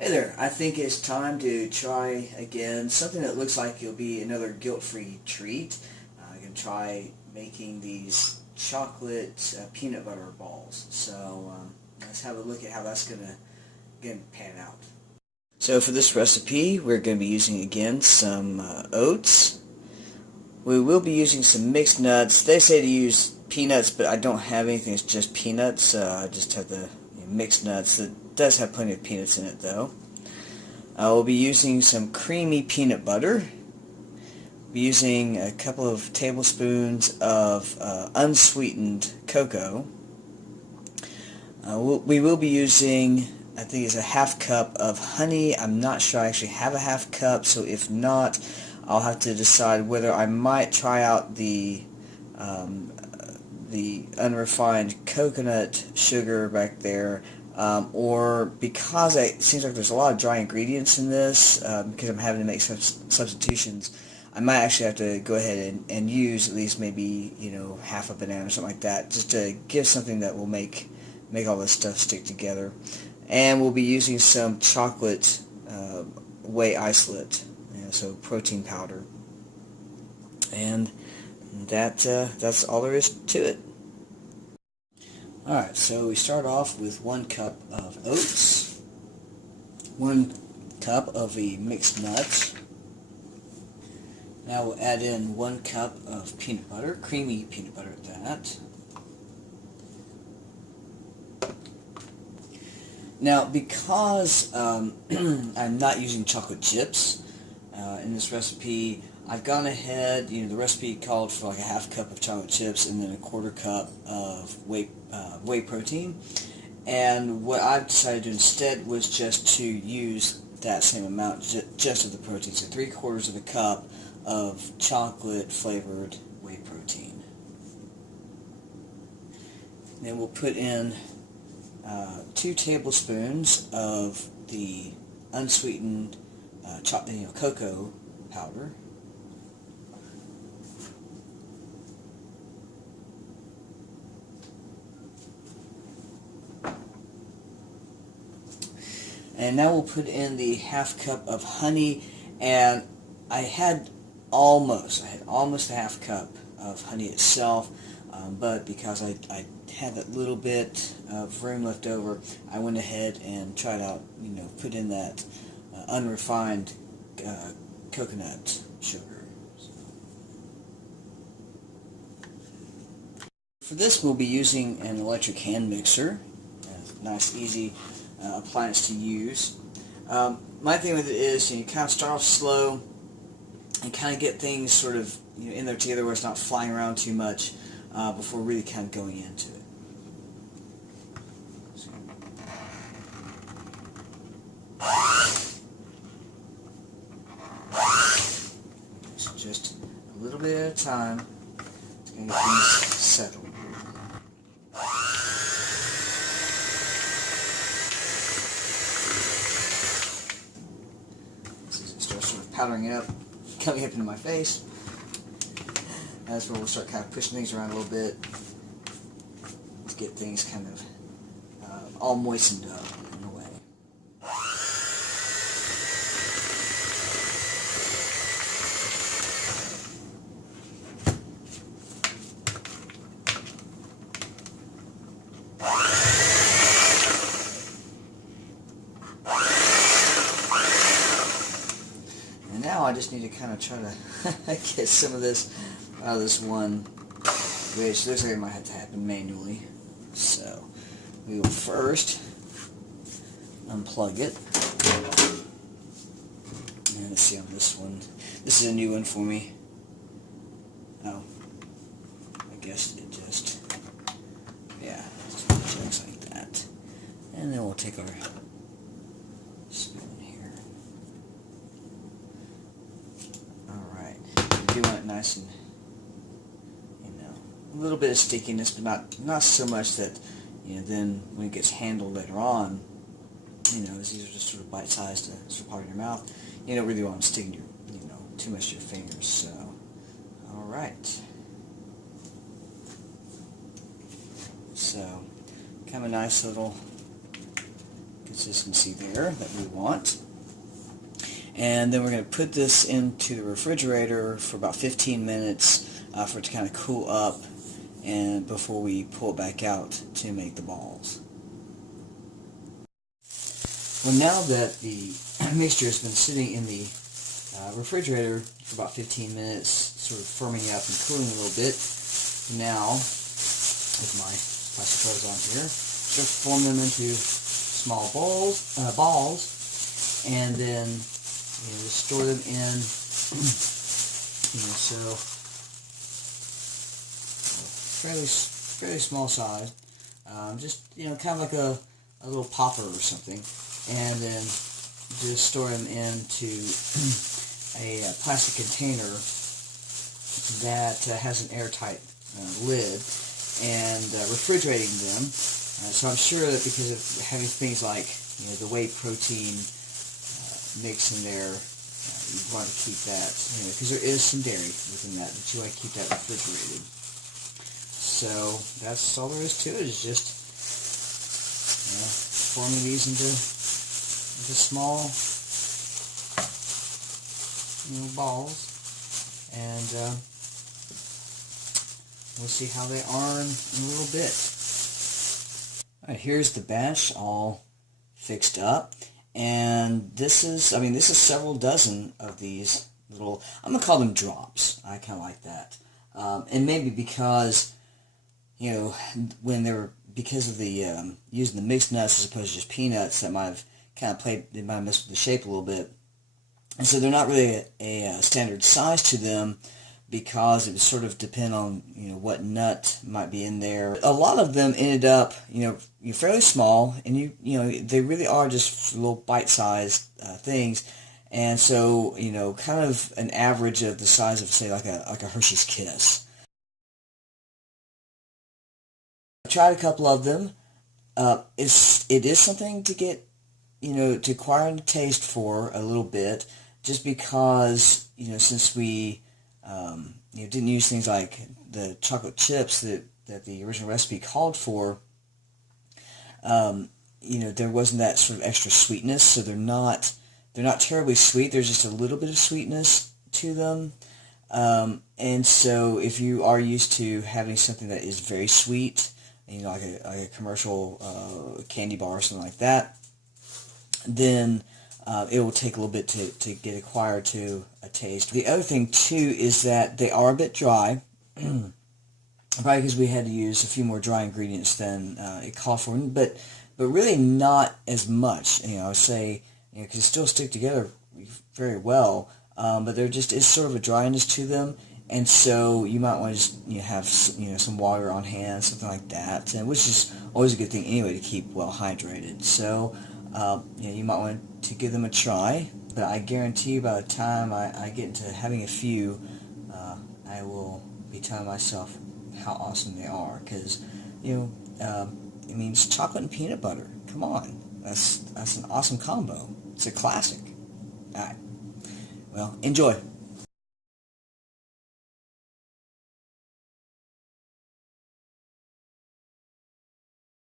Hey there, I think it's time to try again something that looks like it'll be another guilt-free treat. I'm going to try making these chocolate peanut butter balls. So let's have a look at how that's going to pan out. So for this recipe, we're going to be using again some oats. We will be using some mixed nuts. They say to use peanuts, but I don't have anything. It's just peanuts. I just have the mixed nuts. It does have plenty of peanuts in it, though. We'll be using some creamy peanut butter. We'll be using a couple of tablespoons of unsweetened cocoa. We will be using, I think it's a half cup of honey. I'm not sure I actually have a half cup, so if not, I'll have to decide whether I might try out the unrefined coconut sugar back there, or because it seems like there's a lot of dry ingredients in this, because I'm having to make substitutions, I might actually have to go ahead and use at least maybe, half a banana or something like that, just to give something that will make all this stuff stick together. And we'll be using some chocolate whey isolate, so protein powder. And that's all there is to it. Alright, so we start off with 1 cup of oats, 1 cup of the mixed nuts. Now we'll add in 1 cup of peanut butter, creamy peanut butter at that. Now, because I'm not using chocolate chips in this recipe, I've gone ahead, the recipe called for like a half cup of chocolate chips and then a 1/4 cup of whey protein. And what I've decided to do instead was just to use that same amount just of the protein, so 3/4 of a cup of chocolate flavored whey protein. Then we'll put in 2 tablespoons of the unsweetened cocoa powder. And now we'll put in the half cup of honey, and I had almost a half cup of honey itself, but because I had that little bit of room left over, I went ahead and tried out, put in that unrefined coconut sugar. For this, we'll be using an electric hand mixer, a nice, easy appliance to use. My thing with it is, you kind of start off slow and kind of get things sort of in there together where it's not flying around too much before really kind of going into it. So just a little bit at a time to get things settled. Powdering it up, coming up into my face. That's where we'll start kind of pushing things around a little bit to get things kind of all moistened up in a way. Now I just need to kind of try to get some of this out of this one, which looks like it might have to happen manually. So we will first unplug it. And let's see on this one. This is a new one for me. Oh, I guess it just, yeah, just looks like that. And then we'll take our spoon here. Do want it nice and, a little bit of stickiness, but not so much that, then when it gets handled later on, as these are just sort of bite-sized to sort of part of your mouth, you don't really want them sticking to too much to your fingers. So, all right. So, kind of a nice little consistency there that we want. And then we're going to put this into the refrigerator for about 15 minutes for it to kind of cool up, and before we pull it back out to make the balls. Well, now that the mixture has been sitting in the refrigerator for about 15 minutes, sort of firming up and cooling a little bit, now, with my plastic clothes on here, just form them into small balls, and then just store them in, so fairly small size, just kind of like a little popper or something, and then just store them into a plastic container that has an airtight lid, and refrigerating them. So I'm sure that because of having things like the whey protein mix in there, you want to keep that, because there is some dairy within that, but you want to keep that refrigerated. So that's all there is to it, is just forming these into small balls, and we'll see how they are in a little bit. All right, here's the batch all fixed up. And this is several dozen of these little, I'm going to call them drops. I kind of like that. And maybe because, because of the, using the mixed nuts as opposed to just peanuts, that might have kind of messed with the shape a little bit. And so they're not really a standard size to them, because it would sort of depend on what nut might be in there. A lot of them ended up fairly small, and they really are just little bite-sized things, and so kind of an average of the size of, say, like a Hershey's Kiss. I tried a couple of them. It is something to get to acquire a taste for a little bit, just because since we didn't use things like the chocolate chips that the original recipe called for. There wasn't that sort of extra sweetness, so they're not terribly sweet. There's just a little bit of sweetness to them, and so if you are used to having something that is very sweet, like a commercial candy bar or something like that, then it will take a little bit to get acquired to a taste. The other thing, too, is that they are a bit dry, probably because we had to use a few more dry ingredients than it called for, but really not as much. I would say, because they still stick together very well, but there just is sort of a dryness to them, and so you might want to just have some water on hand, something like that, and which is always a good thing anyway to keep well hydrated. So you might want to give them a try, but I guarantee you by the time I get into having a few, I will be telling myself how awesome they are, because it means chocolate and peanut butter. Come on, that's an awesome combo. It's a classic. All right, well, enjoy.